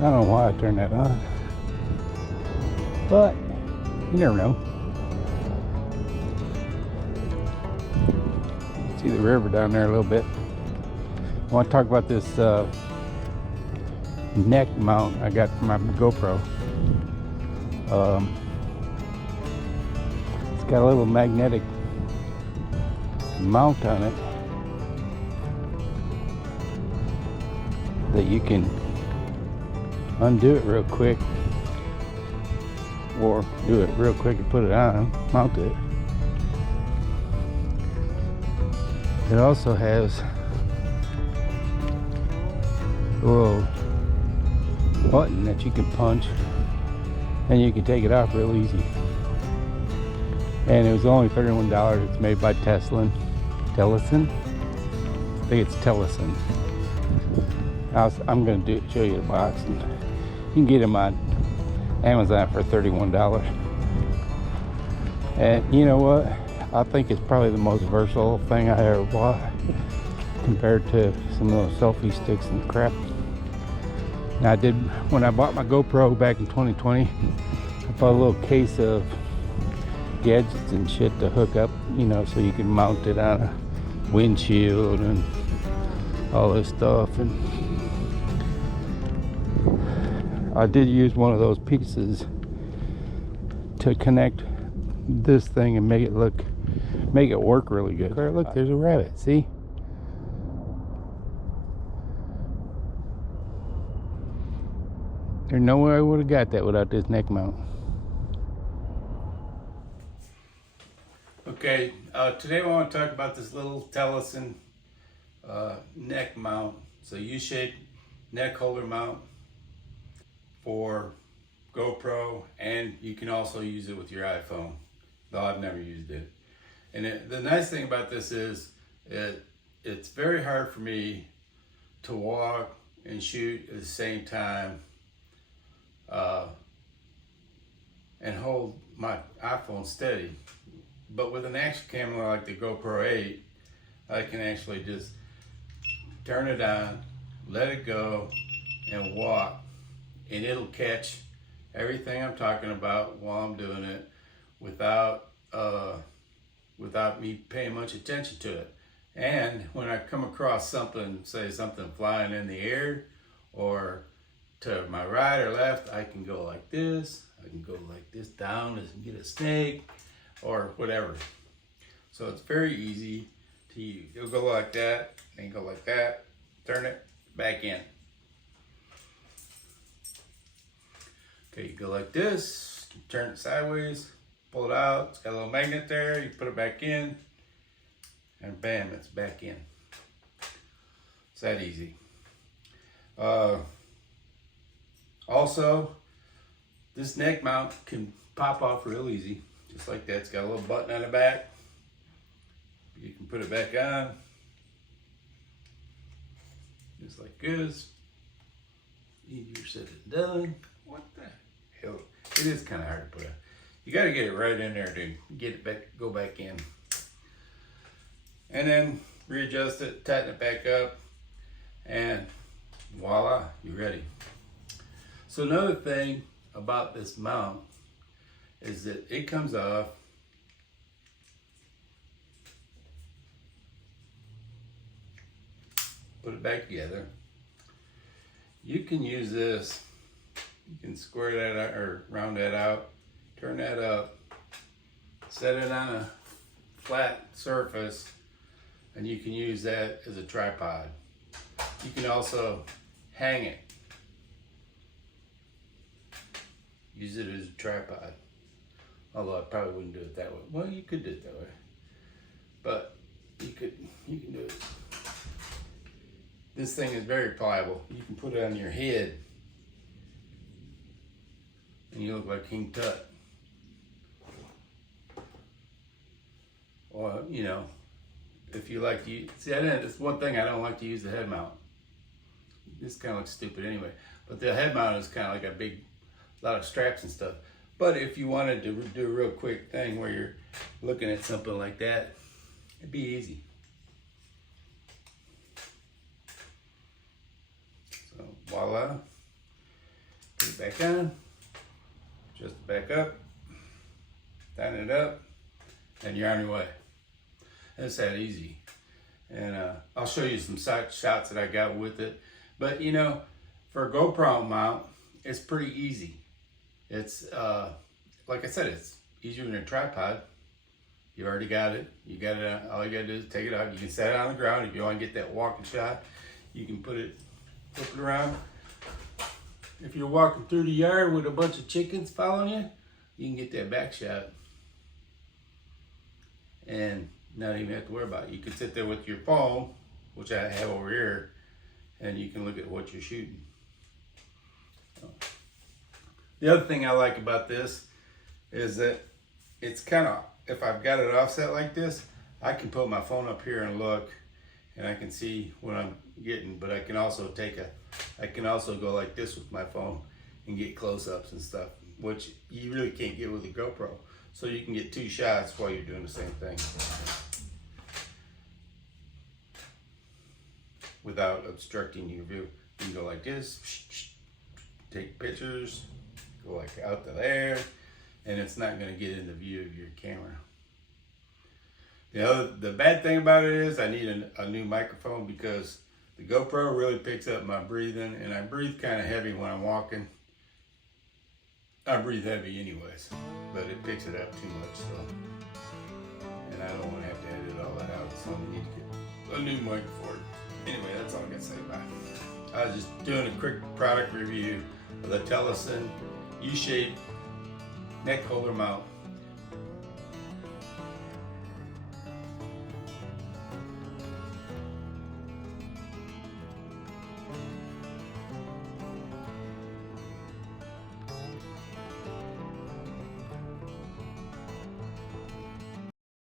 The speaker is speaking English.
I don't know why I turned that on, but you never know. See the river down there a little bit. I want to talk about this neck mount I got for my GoPro. It's got a little magnetic mount on it that you can undo it real quick, or do it real quick and put it on, mount it. It also has a little button that you can punch and you can take it off real easy. And it was only $31. It's made by Telesin. I think it's Telesin. I'm going to show you the box. And you can get them on Amazon for $31. And you know what? I think it's probably the most versatile thing I ever bought compared to some of those selfie sticks and crap. Now when I bought my GoPro back in 2020, I bought a little case of gadgets and shit to hook up, you know, so you can mount it on a windshield and all this stuff. And I did use one of those pieces to connect this thing and make it work really good. Look, there's a rabbit, see? There's no way I would have got that without this neck mount. Okay, today I want to talk about this little Telesin neck mount. It's a U-shaped neck holder mount for GoPro, and you can also use it with your iPhone, though I've never used it. And the nice thing about this is it's very hard for me to walk and shoot at the same time and hold my iPhone steady. But with an action camera like the GoPro 8, I can actually just turn it on, let it go, and walk. And it'll catch everything I'm talking about while I'm doing it without me paying much attention to it. And when I come across something, say something flying in the air or to my right or left, I can go like this, I can go like this down and get a snake or whatever. So it's very easy to use. You'll go like that, and go like that, turn it back in. Okay, you go like this, turn it sideways, pull it out, it's got a little magnet there, you put it back in, and bam, it's back in. It's that easy. Also, this neck mount can pop off real easy, just like that. It's got a little button on the back. You can put it back on, just like this. Easier said than done. What the hell? It is kind of hard to put. You got to get it right in there to get it back, go back in, and then readjust it, tighten it back up, and voila, you're ready. So another thing about this mount is that it comes off put it back together. You can use this, you can square that out or round that out, turn that up, set it on a flat surface, and you can use that as a tripod. You can also hang it. Use it as a tripod. Although I probably wouldn't do it that way. Well, you could do it that way. But you can do it. This thing is very pliable. You can put it on your head and you look like King Tut. Or, you know, if you like to use, see, that's one thing I don't like to use the head mount. This kind of looks stupid anyway. But the head mount is kind of like a lot of straps and stuff. But if you wanted to do a real quick thing where you're looking at something like that, it'd be easy. So voila. back on, adjust it back up, tighten it up, and you're on your way. It's that easy. And I'll show you some shots that I got with it. But you know, for a GoPro mount, it's pretty easy. It's, like I said, it's easier than a tripod. You already got it. You got it. All you gotta do is take it out. You can set it on the ground. If you want to get that walking shot, you can flip it around. If you're walking through the yard with a bunch of chickens following you, you can get that back shot and not even have to worry about it. You can sit there with your phone, which I have over here, and you can look at what you're shooting. The other thing I like about this is that it's kind of, if I've got it offset like this, I can put my phone up here and look, and I can see what I'm getting, but I can also go like this with my phone and get close-ups and stuff, which you really can't get with a GoPro. So you can get 2 shots while you're doing the same thing without obstructing your view. You can go like this, take pictures, go like out to there, and it's not going to get in the view of your camera. The bad thing about it is I need a new microphone, because the GoPro really picks up my breathing, and I breathe kind of heavy when I'm walking. I breathe heavy anyways, but it picks it up too much, so, and I don't want to have to edit all that out, so I need to get a new microphone. Anyway, that's all I got to say about it. I was just doing a quick product review of the Telesin U-shaped neck holder mount.